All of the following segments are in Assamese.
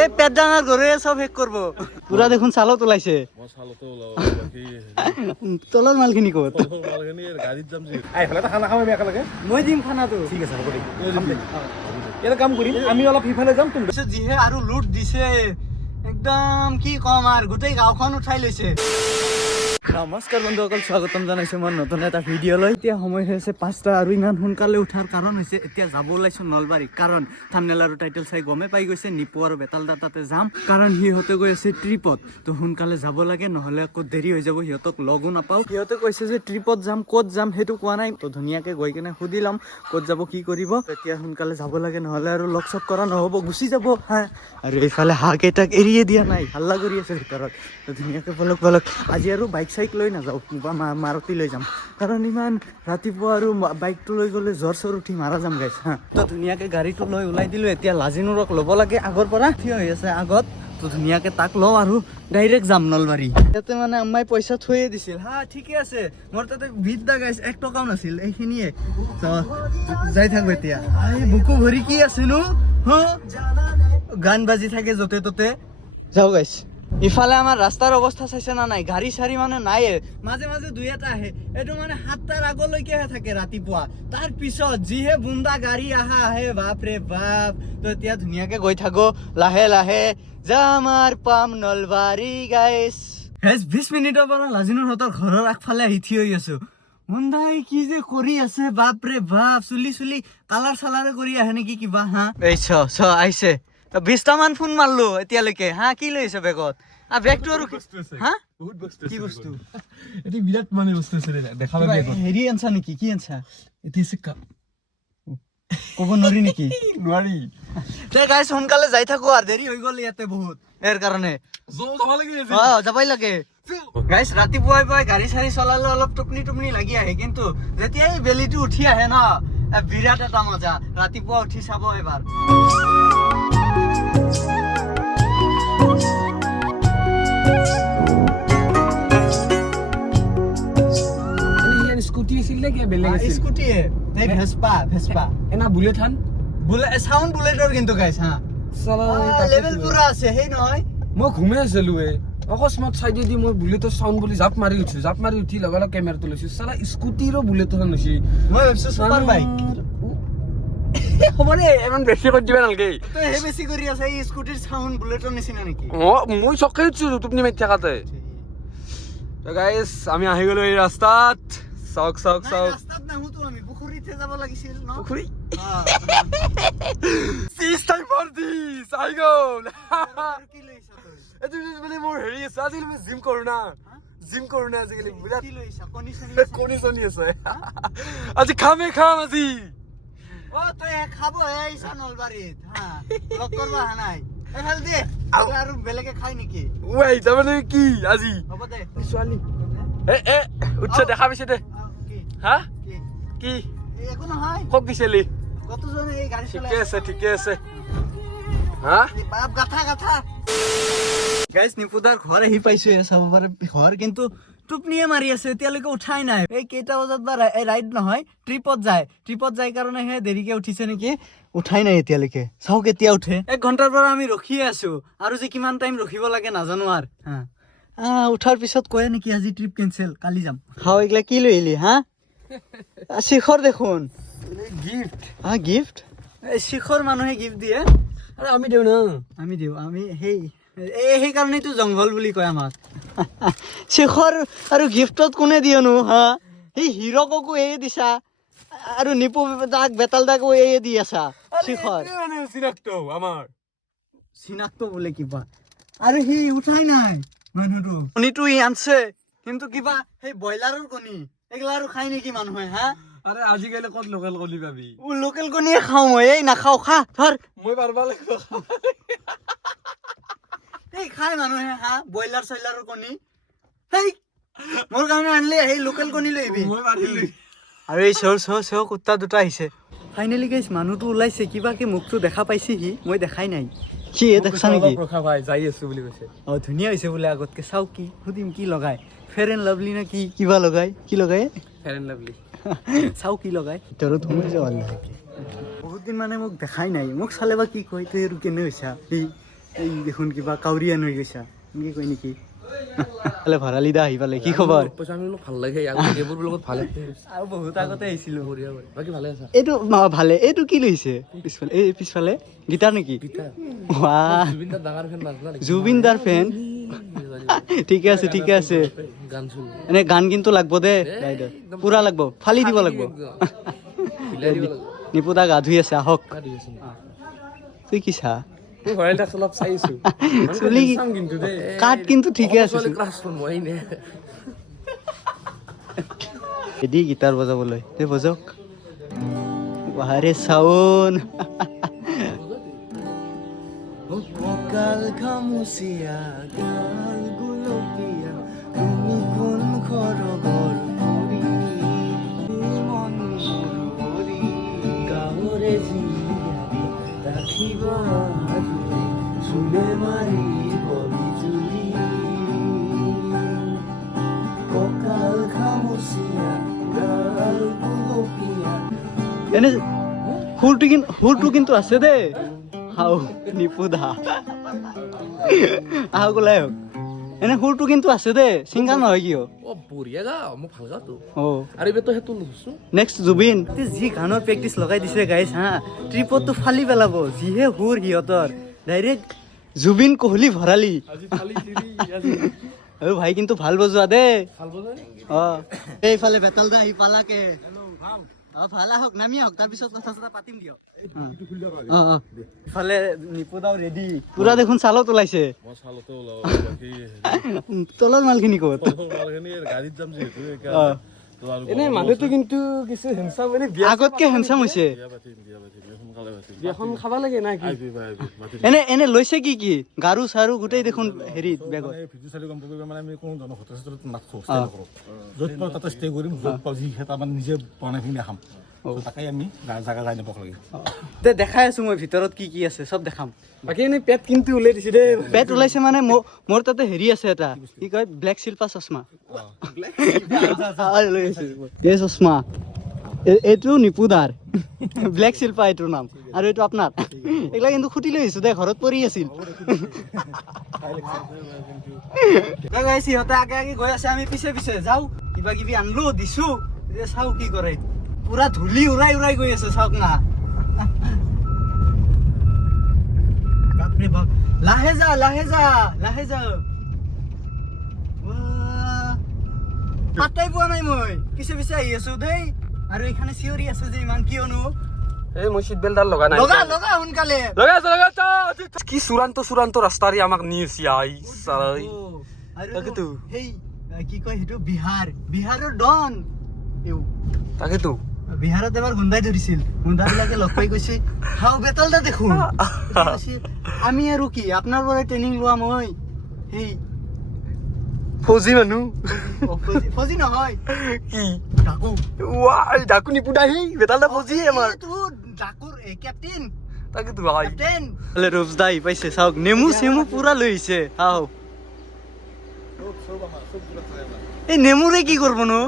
এই পেট ডাঙৰ গৰুৱে চব শেষ কৰিব পুৰা দেখোন চালত ওলাইছে তলৰ মালখিনি ক'ত মই দিম খানাটো ঠিক আছে হ'ব এটা কাম কৰিম আমি অলপ সিফালে যাম তুমি যিহে আৰু লুট দিছে একদম কি কম আৰু গোটেই গাঁওখন উঠাই লৈছে নমস্কাৰ বন্ধুসকল স্বাগতম জনাইছো মই নতুন এটা ভিডিঅ'লৈ এতিয়া সময় হৈছে 5টা আৰু ইমান সোনকালে উঠাৰ কাৰণ হৈছে এতিয়া যাব ওলাইছো নলবাৰী কাৰণ থাম্বনেল আৰু টাইটেল চাই গমে পাই গৈছে নিপু আৰু বেতাল দা তাতে যাম কাৰণ সিহঁতে গৈ আছে ট্ৰিপত তো সোনকালে যাব লাগে নহ'লে আকৌ দেৰি হৈ যাব সিহঁতক লগো নাপাওঁ সিহঁতে কৈছে যে ট্ৰিপত যাম ক'ত যাম সেইটো কোৱা নাই তো ধুনীয়াকৈ গৈ কিনে সুধি ল'ম ক'ত যাব কি কৰিব এতিয়া সোনকালে যাব লাগে নহ'লে আৰু লগ চগ কৰা নহ'ব গুচি যাব হা আৰু এইফালে হাঁহ কেইটাক এৰিয়ে দিয়া নাই হাল্লা কৰি আছে ভিতৰত তো ধুনীয়াকৈ বলক আজি আৰু বাইক চাইক লৈ নাযাওঁ বা মাৰুতি লৈ যাম কাৰণ ইমান ৰাতিপুৱা আৰু বাইকটো লৈ গ'লে জ্বৰ চৰ উঠি মাৰা যাম গাইছ হা তো ধুনীয়াকৈ গাড়ীটো লৈ ওলাই দিলোঁ এতিয়া লাজিনুৰক ল'ব লাগে আগৰ পৰা থিয় হৈ আছে আগত তো ধুনীয়াকৈ তাক লওঁ আৰু ডাইৰেক্ট যাম নলবাৰী ইয়াতে মানে আম্মাই পইচা থৈয়ে দিছিল হা ঠিকে আছে মোৰ তাতে বিদ্যা গাইছ 1 টকাও নাছিল এইখিনিয়ে যাই থাকোঁ এতিয়া এই বুকু ভৰি কি আছেনো গান বাজি থাকে য'তে ত'তে যাওঁ গাইছ ইফালে আমাৰ ৰাস্তাৰ অৱস্থা চাইছে না নাই গাড়ী চাৰি মানে নাইয়ে মাজে মাজে 2-এটা আহে এইটো মানে 7টাৰ আগলৈকেহে থাকে ৰাতিপুৱা তাৰ পিছত যিহে বুন্দা গাড়ী আহে বাপ ৰে বাপ তো এতিয়া ধুনীয়াকে গৈ থাকো লাহে লাহে যাম আৰু পাম নলবাৰী গাইছ 20 মিনিটৰ পৰা লাজিনুৰ হঁতৰ ঘৰৰ আগফালে আহি থিয় হৈ আছো মুন্দাই কি যে কৰি আছে বাপ ৰে বাপ চুলি কালাৰ চালাৰে কৰি আহে নেকি কিবা হা এই চ আহিছে 20টা মান ফোন মাৰলো এতিয়ালৈকে হা কি লৈ আছে বেগত বেগটো আৰু হা বহুত বস্তু কি বস্তু এটি বিৰাট মানে বস্তু আছে দেখাবা বেগত হেৰি আনছা নেকি কি আনছা এটি সিকা ক'ব নোৱাৰি নেকি নোৱাৰি তে গাইছ সোনকালে যাই থাকো আৰু দেৰি হৈ গ'ল ইয়াতে বহুত এৰ কাৰণে যাবই লাগে গাইছ ৰাতিপুৱাই গাড়ী চাৰি চলালে অলপ টোপনি লাগি আহে কিন্তু যেতিয়া এই বেলিটো উঠি আহে ন বিৰাট এটা মজা ৰাতিপুৱা উঠি চাব এবাৰ স্কুটি আছিল নে কি বেলেগ আছিল স্কুটি নাই ভেসপা এনা বুলেট হান সাউন্ড বুলেটৰ কিন্তু গাইছ হা সালা লেভেল পুৰা আছে হেই নহয় মই ঘুমে আছিলো অকস্মাত চাইডে দি মই বুলেটৰ সাউন্ড বুলি জাপ মাৰি উঠি লগালে কেমেৰাটো লৈছো সালা স্কুটিৰো বুলেট হান হৈছে মই ভাবছো সুপাৰ বাইক মানে ইমান বেছি কৰি দিবা নালগে তই হে বেছি কৰি আছে এই স্কুটিৰ সাউন্ড বুলেটৰ নিচিনা নেকি মই চকে উঠছো টোপনি মাৰি থাকাতে তো গাইস আমি আহি গলো এই ৰাস্তাত চাওক ৰাস্তাত নাহুতো আমি পুখুৰীতে যাব লাগিছিল ন পুখুৰী This time for this I go কি লৈছা তই এটো মানে মোৰ হেৰি আছে আজি মই জিম কৰো না আজিকালি বিৰাট কি লৈছা কণী চনি আছে আজি খাম আজি তই খাব আহিছা নলবাৰীত হা লগ কৰবা আহা নাই এফাল দে আৰু বেলেগে খাই নেকি ৱেই তাৰমানে কি আজি হ'ব দে ছোৱালী উঠছে দেখা পাইছে দে হা কি একো নহয় কক গিছেলি কতজনে এই গাড়ী চলাই ঠিকে আছে হা বাপ গাথা গাইস নিপুদাৰ ঘৰ আহি পাইছো চাব পাৰে ঘৰ কিন্তু টোপনিয়ে মাৰি আছে এতিয়ালৈকে উঠাই নাই এই কেইটা বজাত বা ৰাইড নহয় ট্ৰিপত যায় কাৰণে হে দেৰিকে উঠিছে নেকি উঠাই নাই এতিয়ালৈকে চাও কেতিয়া উঠে 1 ঘণ্টাৰ পৰা আমি ৰখিয়ে আছো আৰু যে কিমান টাইম ৰখিব লাগে নাজানো আৰু উঠাৰ পিছত কয় নেকি আজি ট্ৰিপ কেনসেল কালি যাম খাও এইগলা কি লৈ আহিলি হা শিখৰ দেখোন গিফট শিখৰ মানুহে গিফট দিয়ে আৰে আমি দেও না আমি সেই কাৰণেতো জংঘল বুলি কয় আমাক শিখৰ আৰু গিফটত কোনে দিয়েনো হা সেই হিৰককো এই দিছা আৰু নিপু দাক বেতাল দাকো এই দি আছা শিখৰ মানে চিনাক্ত আমাৰ চিনাক্ত বোলে কিবা আৰু সি উঠাই নাই মানুহটো কণীটো ই আনছে কিন্তু কিবা সেই ব্ৰইলাৰৰ কণী এগলা আৰু খাই নেকি মানুহে হা আরে আজিকালি কত লোকেল কলি পাবি লোকেল কণীয়ে খাওঁ মই এই নাখাওঁ খা ধৰ মই পাৰবা লাগিব এই খাই মানুহে হা ব্ৰইলাৰ চইলাৰৰ কণী হেই মোৰ কাৰণে আনলে সেই লোকেল কণী লৈ আহিবি মই পাৰিলি আৰু এই চৰ কুত্তা দুটা আহিছে ফাইনেলি গাইছ মানুহটো ওলাইছে কিবা কি মুখটো দেখা পাইছে সি মই দেখাই নাই কি দেখছা নেকি ৰখা ভাই যাই আছো বুলি কৈছে ধুনীয়া হৈছে বোলে আগতকে চাও কি সুধিম কি লগাই ফেয়াৰ এণ্ড লাভলি না কি কিবা লগাই কি লগাই ফেয়াৰ এণ্ড লাভলি চাও কি লগাই ভিতৰত সোমাই যাওঁ বহুত দিন মানে মোক দেখাই নাই মোক চালে বা কি কয় তই আৰু কেনে হৈছা এই দেখোন কিবা কাউৰীয়ান হৈ গৈছা এনেকে কয় নেকি ভৰালি দা আহি পালে কি খবৰ ভাল লাগে এইবোৰ লগত ভাল আৰু বহুত আগতে আহিছিলো বাকী ভালে আছা এইটো ভালে এইটো কি লৈছে পিছফালে এই পিছফালে গীটাৰ নেকি জুবিন দাৰ ফেন ঠিকে আছে এনে গান কিন্তু লাগব দে পুৰা লাগব ফালি দিব লাগব নিপুদা গা ধুই আছে আহক তুই কি চা কাট কিন্তু ঠিকে আছে এদি গিটাৰ বজাবলৈ তে বজক বাহাৰে চাউন কাল খামুচিয়া গাল গুলপীয়া তুমি কোন খৰগৰ কৰি মন কৰি গাঁৱৰে জীয়াৰী ৰাখিব আজৰি চুলে মাৰি বিজুলী কঁকাল খামুচিয়া গাল গুলপীয়া এনে সুৰটো কিন্তু আছে দেই হাও নিপুদা আহক ওলাই আহক এনে সুৰটো কিন্তু আছে দে চিংগাৰ নহয় কিয় বঢ়িয়া গা মই ভাল গাতো আৰু এইবাৰ তো সেইটো লৈছো নেক্সট জুবিন যি গানৰ প্ৰেক্টিচ লগাই দিছে গাইছ হা ট্ৰিপতটো ফালি পেলাব যিহে সুৰ সিহঁতৰ ডাইৰেক্ট জুবিন কোহলি ভৰালি অ ভাই কিন্তু ভাল বজোৱা দে এইফালে বেতাল দা আহি পালাকে ভাল আহক নামি আহক তাৰপিছত কথা চথা পাতিম দিয়ক ইফালে নিপুদাও ৰেডি পুৰা দেখোন চালত ওলাইছে তলৰ মালখিনি ক'ত এনে মানুহটো কিন্তু কিছু হেনচাম মানে আগতকে হেনচাম হৈছে বিয়াখন খাব লাগে না কি এনে লৈছে কি গাৰু চাৰু গোটেই দেখোন হেৰি বেগত ভিডিঅ' চাই গম পাব মানে আমি কোনো জন হোটেলত নাথাকোঁ য'ত পাওঁ তাতে ষ্টে কৰিম য'ত পাওঁ যি তাৰমানে নিজে বনাই পিনি খাম তাকে আমি জাগা যাই নাপাব লাগে দেখাই আছো মই ভিতৰত কি আছে চব দেখাম বাকী এনেই পেট কিন্তু ওলাই দিছে দেই পেট ওলাইছে মানে মোৰ তাতে হেৰি আছে এটা কি কয় ব্লেক চিল্পা চশমা এই চশমা এইটো নিপুদাৰ ব্লেক চিল্পা এইটোৰ নাম আৰু এইটো আপোনাৰ এইগিলা কিন্তু খুটি লৈ আহিছো দে ঘৰত পৰি আছিল সিহঁতে আগে গৈ আছে আমি পিছে যাওঁ কিবা কিবি আনলো দিছো চাওঁ কি কৰে পুৰা ধূলি উৰাই গৈ আছে চাওক না বাপৰে বাপ লাহে যা পাত্তাই পোৱা নাই মই পিছে আহি আছো দেই আৰু এইখানে চিঞৰি আছে যে ইমান কিয়নো এই মই সিট বেল্টডাল লগা নাই লগা সোনকালে কি চূড়ান্ত ৰাস্তাৰে আমাক নিয়েছি আই চাই তাকেতো সেই কি কয় সেইটো বিহাৰৰ ডন তাকেতো বিহাৰত এবাৰ গুণ্ডাই ধৰিছিল গুণ্ডাবিলাকে লগ পাই কৈছে হাও বেতাল দা দেখোন আমি আৰু কি আপোনাৰ পৰা ট্ৰেইনিং লোৱা মই সেই ফৌজি মানুহ ফৌজি নহয় কি ডাকু ডাকু নিপুদা সেই বেতাল দা ফৌজি আমাৰ ডাকুৰ কেপ্টেইন তাকেতো কেপ্টেইন ৰূপদা আহি পাইছে চাওক নেমু চেমু পুৰা লৈ আহিছে আহ এই নেমুৰে কি কৰিব নো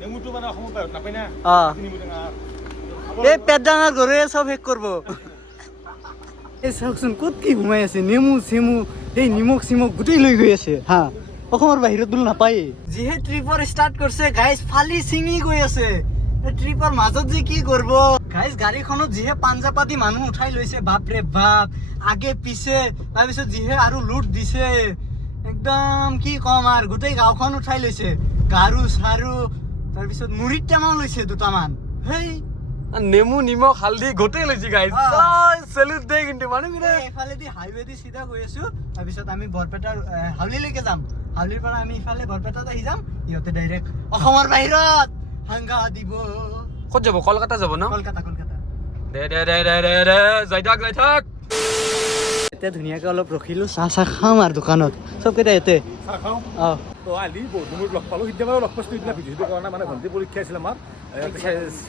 নেমুটো মানে অসমৰ বাহিৰত নাপায় না এই পেট ডাঙৰ ঘৰে চব শেষ কৰিব এই চাওকচোন ক'ত কি সোমাই আছে নেমু চেমু এই নিমখ চিমখ গোটেই লৈ গৈ আছে হা অসমৰ বাহিৰত বোলো নাপায় যিহে ট্ৰিপৰ ষ্টাৰ্ট কৰিছে গাইজ ফালি চিঙি গৈ আছে ট্ৰিপৰ মাজত যে কি কৰিব গাইজ গাড়ীখনত যিহে পাঞ্জা পাতি মানুহ উঠাই লৈছে বাপৰে বাপ আগে পিছে তাৰপিছত যিহে আৰু লুট দিছে একদম কি কম আৰু গোটেই গাঁওখন উঠাই লৈছে গাৰু চাৰু তাৰপিছত মুড়িত টেমাও লৈছে দুটামান হেই নেমু নিমখ হালধি গোটেই লৈছে গাইজ চেলুট দে কিন্তু মানুহখিনি এইফালেদি হাইৱে দি চিধা গৈ আছো তাৰপিছত আমি বৰপেটাৰ হাউলিলৈকে যাম হাউলিৰ পৰা আমি ইফালে বৰপেটাত আহি যাম ইহঁতে ডাইৰেক্ট অসমৰ বাহিৰত হাংগা দিব ক'ত যাব কলকাতা যাব ন কলকাতা দে যাই থাক এতিয়া ধুনীয়াকৈ অলপ ৰখিলো চাহ খাম আৰু দোকানত চবকেইটা ইয়াতে চাহ খাওঁ আলি বহুত দিনত লগ পালোঁ সিদিনা লগ পাইছোঁ সিদিনা ভিডিঅ'টো কাৰণে মানে ভণ্টি পৰীক্ষা আছিল আমাৰ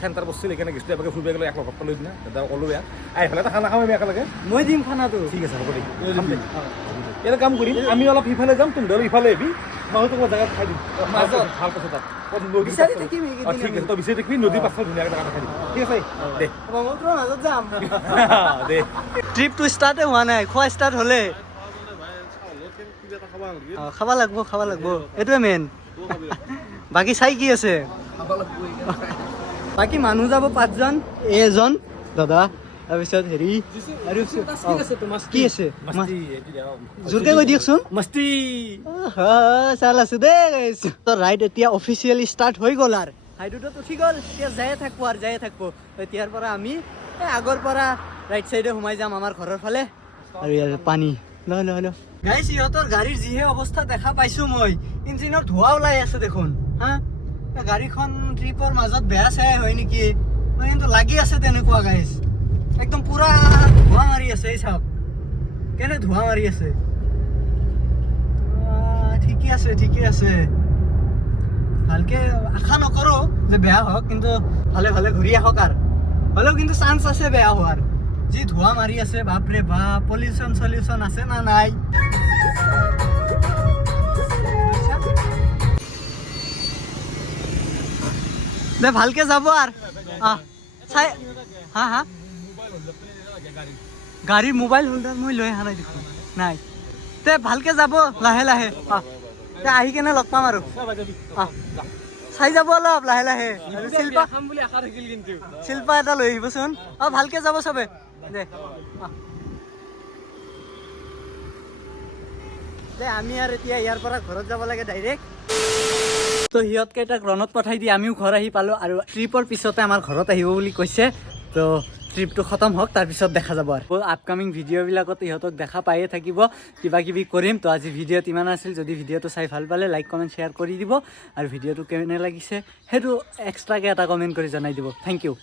চেণ্টাৰ বস্ছিল সেইকাৰণে গৈছিলোঁ এবাৰ ফুৰিব গ'লে এক লগ পালোঁ সিদিনা দাদা ক'লোঁ বেয়া এইফালে এটা খানা খাম আমি একেলগে মই দিম খানাটো ঠিক আছে হ'ব দে এটা কাম কৰিম আমি অলপ সিফালে যাম তুমি ধৰ ইফালে আহিবি মই তোমাৰ জেগাত খাই দিম মাজত? ভাল কৈছে তাত নদীৰ বিচাৰি পাছত- থাকিম এইকেইদিন ঠিক আছে আমি। তই বিচাৰি থাকিবি নদীৰ পাছত ধুনীয়াকৈ জেগা খাই দিম ঠিক আছে দে ব্ৰহ্মপুত্ৰৰ মাজত যাম দে ট্ৰিপটো ষ্টাৰ্টে হোৱা নাই খোৱা ষ্টাৰ্ট হ'লে খাব লাগব এইটোৱে মেইন বাকী চাই কি আছে বাকী মানুহ যাব 5জন এজন দাদা তাৰপিছত হেৰি আৰু কি আছে জোৰকে কৈ দিয়কচোন মস্তি চাল আছো দেই তো ৰাইড এতিয়া অফিচিয়েলি ষ্টাৰ্ট হৈ গ'ল আৰু হাইডুটোত উঠি গ'ল এতিয়া যায়ে থাকবো এতিয়াৰ পৰা আমি আগৰ পৰা ৰাইট চাইডে সোমাই যাম আমাৰ ঘৰৰ ফালে আৰু ইয়াৰ পানী ল গাইছ ইহঁতৰ গাড়ীৰ যিহে অৱস্থা দেখা পাইছো মই ইঞ্জিনৰ ধোঁৱা ওলাই আছে দেখোন হা গাড়ীখন ট্ৰিপৰ মাজত বেয়া চেয়া হয় নেকি কিন্তু লাগি আছে তেনেকুৱা গাইছ একদম পুৰা ধোঁৱা মাৰি আছে এই চাওক কেনে ধোঁৱা মাৰি আছে ঠিকে আছে ভালকে আশা নকৰো যে বেয়া হওক কিন্তু ভালে ঘূৰি আহক আৰু হ'লেও কিন্তু চান্স আছে বেয়া হোৱাৰ যি ধোঁৱা মাৰি আছে বাপৰে বাপ পলিউশ্যন আছে না নাই দে ভালকে যাব আৰু চাই হা গাড়ীৰ মোবাইল হোল্ডাৰ মই লৈ অহা নাই দেখোন নাই তে ভালকে যাব লাহে তে আহি কেনে লগ পাম আৰু চাই যাব অলপ লাহে শিল্পা এটা লৈ আহিবচোন ভালকে যাব চবে দে আমি আৰু এতিয়া ইয়াৰ পৰা ঘৰত যাব লাগে ডাইৰেক্ট তো সিহঁতকেইটাক ৰণত পঠাই দি আমিও ঘৰ আহি পালোঁ আৰু ট্ৰিপৰ পিছতে আমাৰ ঘৰত আহিব বুলি কৈছে তো ট্ৰিপটো খতম হওক তাৰপিছত দেখা যাব আৰু আপকামিং ভিডিঅ'বিলাকত ইহঁতক দেখা পায়ে থাকিব কিবা কিবি কৰিম তো আজি ভিডিঅ'ত ইমান আছিল যদি ভিডিঅ'টো চাই ভাল পালে লাইক কমেণ্ট শ্বেয়াৰ কৰি দিব আৰু ভিডিঅ'টো কেনে লাগিছে সেইটো এক্সট্ৰাকৈ এটা কমেণ্ট কৰি জনাই দিব থেংক ইউ